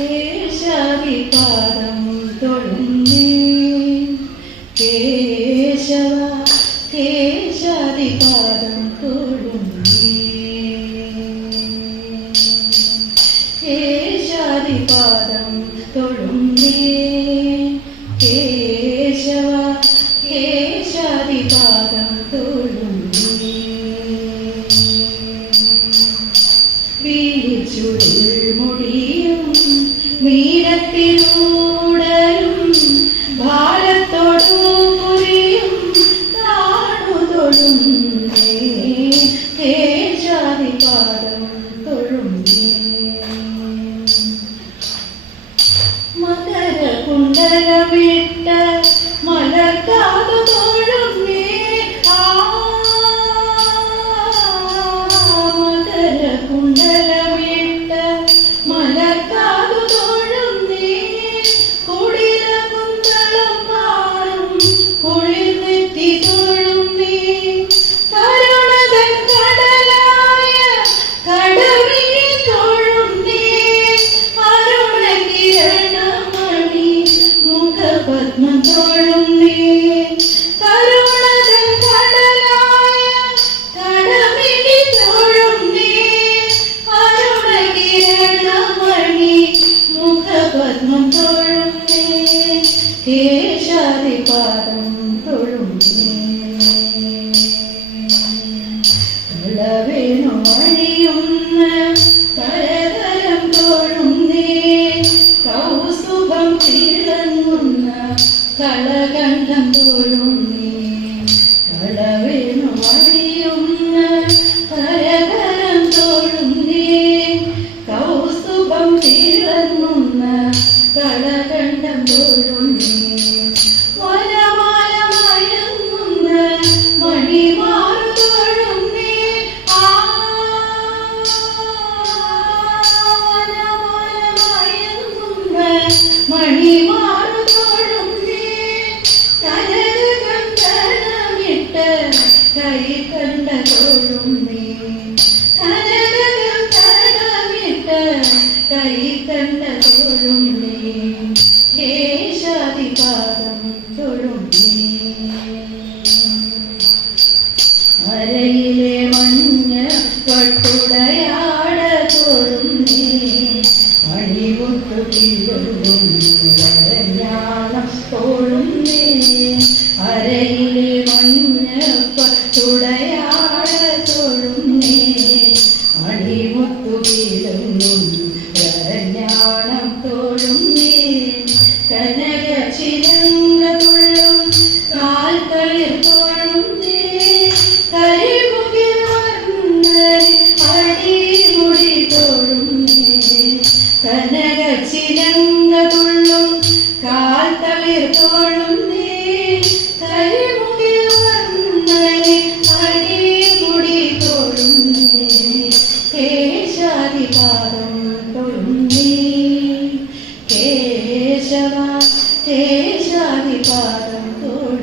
കേശവിപാദം തൊഴുന്നേ കേശവ കേശാദിപാദം തൊഴുന്നേ കേശാദിപാദം തൊഴുന്നേ കേശവ കേശാദിപാദം തൊഴുന്നേ വീഴ്ചുരുൾമുടിയും മീനത്തിലൂടലും ഭാരത്തോടു പുരിയും കാണുതൊഴുന്നേ കേശാദിപാദം തൊഴുന്നേ. മകര കുണ്ടലമിട്ട കേശാദിപാദം തൊഴുന്നേ. കളവേണു അണിയുന്ന കരതലം തോഴുന്നേ. കൗസുഭം തിളങ്ങുന്ന കളകണ്ഠം തോഴുന്നേ. കൈ കണ്ട തൊഴുന്നേ കനകകന്ധനമിട്ട് അരയിലെ മഞ്ഞ പട്ടുടയാട തൊഴുന്നേ. അരയിലെ മഞ്ഞ പട്ടുടയാട കനകച്ചിലങ്ങതുള്ളും കാൽ തളിർത്തോളും കേശവ കേശാതി പാദം തോഴും